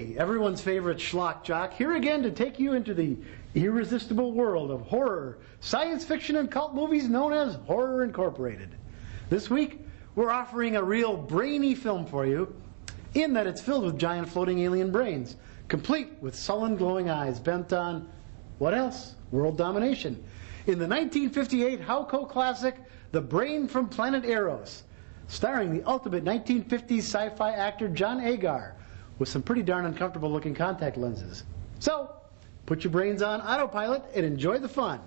me, everyone's favorite schlock jock, here again to take you into the irresistible world of horror, science fiction, and cult movies known as Horror Incorporated. This week, we're offering a real brainy film for you, in that it's filled with giant floating alien brains, complete with sullen glowing eyes bent on, what else? World domination. In the 1958 Howco classic, The Brain from Planet Arous, starring the ultimate 1950s sci-fi actor John Agar, with some pretty darn uncomfortable looking contact lenses. So, put your brains on autopilot and enjoy the fun.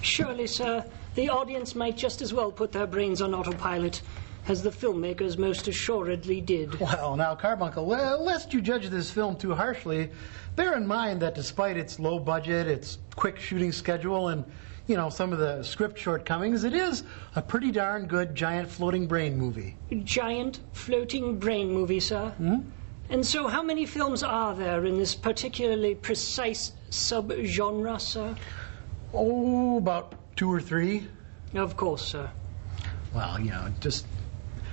Surely, sir, the audience might just as well put their brains on autopilot, as the filmmakers most assuredly did. Well, now, Carbuncle, lest you judge this film too harshly, bear in mind that despite its low budget, its quick shooting schedule, and, you know, some of the script shortcomings, it is a pretty darn good giant floating brain movie. Giant floating brain movie, sir? Mm-hmm. And so how many films are there in this particularly precise sub-genre, sir? Oh, about 2 or 3. Of course, sir. Well, you know, just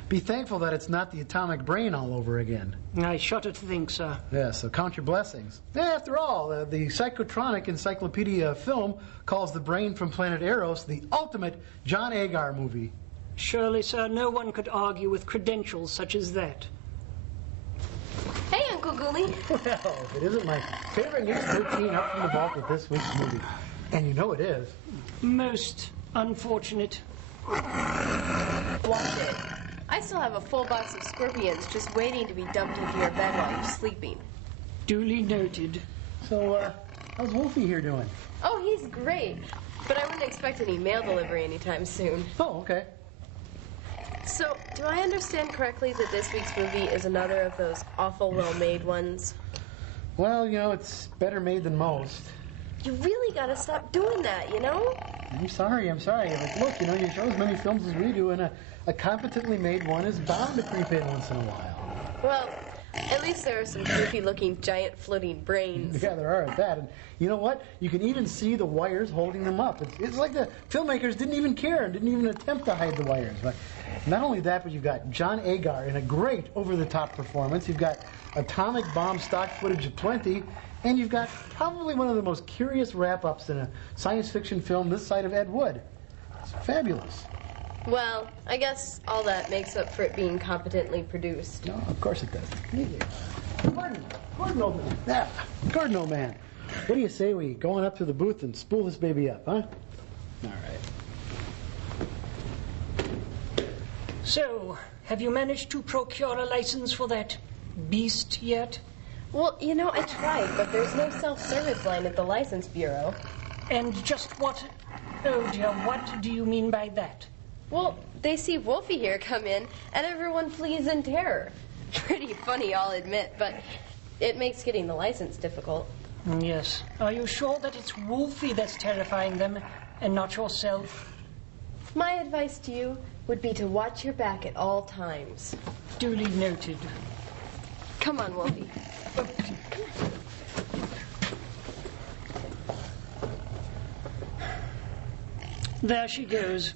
be thankful that it's not the atomic brain all over again. I shudder to think, sir. Yeah, so count your blessings. After all, the Psychotronic Encyclopedia film calls The Brain from Planet Arous the ultimate John Agar movie. Surely, sir, no one could argue with credentials such as that. Hey, Uncle Ghoulie. Well, if it isn't my favorite News 13 up from the vault with this week's movie. And you know it is. Most unfortunate. Watch it. I still have a full box of scorpions just waiting to be dumped into your bed while you're sleeping. Duly noted. So, how's Wolfie here doing? Oh, he's great. But I wouldn't expect any mail delivery anytime soon. Oh, okay. So, do I understand correctly that this week's movie is another of those awful well-made ones? Well, you know, it's better made than most. You really gotta stop doing that, you know? I'm sorry. But look, you know, you show as many films as we do, and a competently made one is bound to creep in once in a while. Well, at least there are some goofy-looking giant floating brains. Yeah, there are at that. And you know what? You can even see the wires holding them up. It's like the filmmakers didn't even care and didn't even attempt to hide the wires. But not only that, but you've got John Agar in a great over-the-top performance. You've got atomic bomb stock footage aplenty. And you've got probably one of the most curious wrap-ups in a science fiction film this side of Ed Wood. It's fabulous. Well, I guess all that makes up for it being competently produced. No, of course it does. Gordon, old man. Yeah, Gordon, old man. What do you say we go on up to the booth and spool this baby up, huh? All right. So, have you managed to procure a license for that beast yet? Well, you know, I tried, but there's no self-service line at the License Bureau. And just what... Oh, dear, what do you mean by that? Well, they see Wolfie here come in, and everyone flees in terror. Pretty funny, I'll admit, but it makes getting the license difficult. Yes. Are you sure that it's Wolfie that's terrifying them, and not yourself? My advice to you would be to watch your back at all times. Duly noted. Come on, Wolfie. There she goes,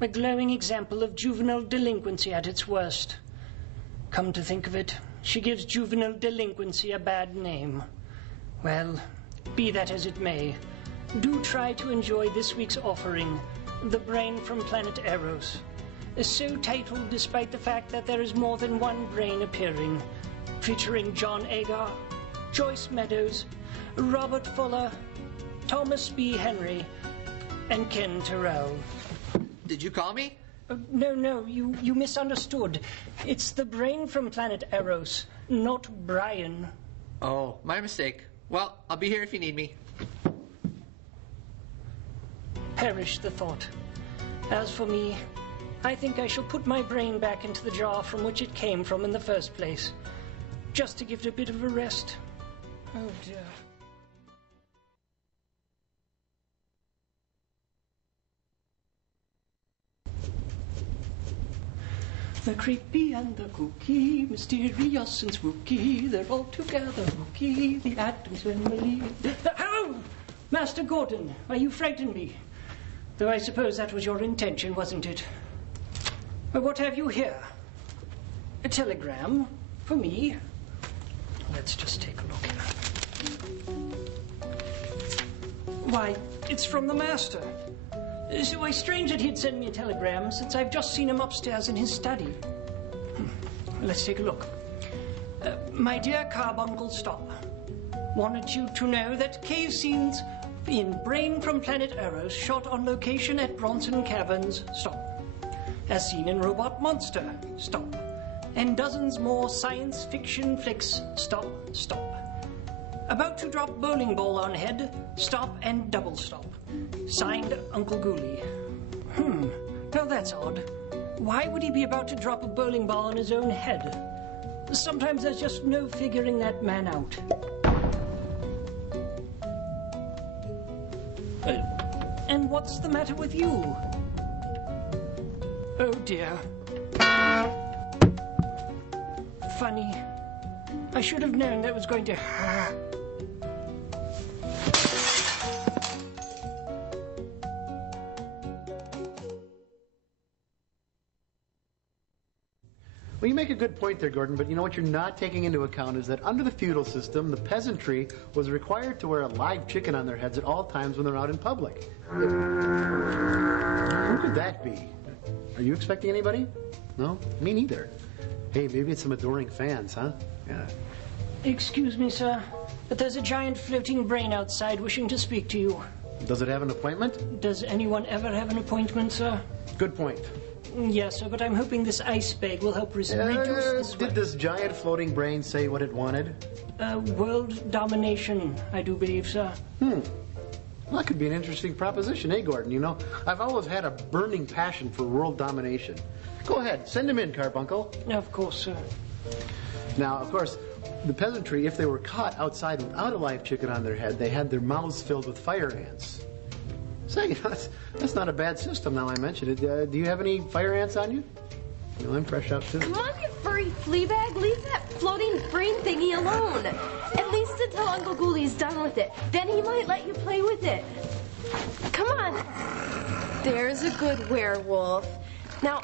a glowing example of juvenile delinquency at its worst. Come to think of it, she gives juvenile delinquency a bad name. Well, be that as it may, do try to enjoy this week's offering, The Brain from Planet Arous. So titled despite the fact that there is more than one brain appearing, featuring John Agar, Joyce Meadows, Robert Fuller, Thomas B. Henry, and Ken Terrell. Did you call me? No, you misunderstood. It's The Brain from Planet Arous, not Brian. Oh, my mistake. Well, I'll be here if you need me. Perish the thought. As for me, I think I shall put my brain back into the jar from which it came from in the first place, just to give it a bit of a rest. Oh, dear. The creepy and the kooky, mysterious and spooky, they're all together rooky, the Addams Family. Oh! Master Gordon, why you frightened me. Though I suppose that was your intention, wasn't it? But what have you here? A telegram for me. Let's just take a look. Why, it's from the master. So it's strange that he'd send me a telegram since I've just seen him upstairs in his study. Let's take a look. My dear Carbuncle, stop. Wanted you to know that cave scenes in Brain from Planet Arrows shot on location at Bronson Caverns, stop. As seen in Robot Monster, stop. And dozens more science fiction flicks, stop, stop. About to drop bowling ball on head, stop and double stop. Signed, Uncle Ghoulie. Now that's odd. Why would he be about to drop a bowling ball on his own head? Sometimes there's just no figuring that man out. And what's the matter with you? Oh dear. Funny. I should have known that was going to... Well, you make a good point there, Gordon, but you know what you're not taking into account is that under the feudal system, the peasantry was required to wear a live chicken on their heads at all times when they're out in public. Who could that be? Are you expecting anybody? No? Me neither. Hey, maybe it's some adoring fans, huh? Yeah. Excuse me, sir, but there's a giant floating brain outside wishing to speak to you. Does it have an appointment? Does anyone ever have an appointment, sir? Good point. Yes, sir, but I'm hoping this ice bag will help reduce this... Did this giant floating brain say what it wanted? World domination, I do believe, sir. Well, that could be an interesting proposition, eh, Gordon? You know, I've always had a burning passion for world domination. Go ahead, send him in, Carbuncle. Of course, sir. Now, of course, the peasantry, if they were caught outside without a live chicken on their head, they had their mouths filled with fire ants. Say, that's not a bad system now I mention it. Do you have any fire ants on you? No, I'm fresh out too. Come on, you furry flea bag. Leave that floating brain thingy alone. At least until Uncle Ghoulie's done with it. Then he might let you play with it. Come on. There's a good werewolf. Now,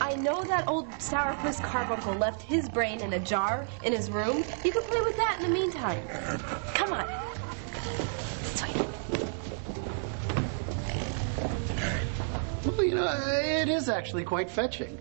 I know that old sourpuss Carbuncle left his brain in a jar in his room. You can play with that in the meantime. Come on. This way. Well, you know, it is actually quite fetching.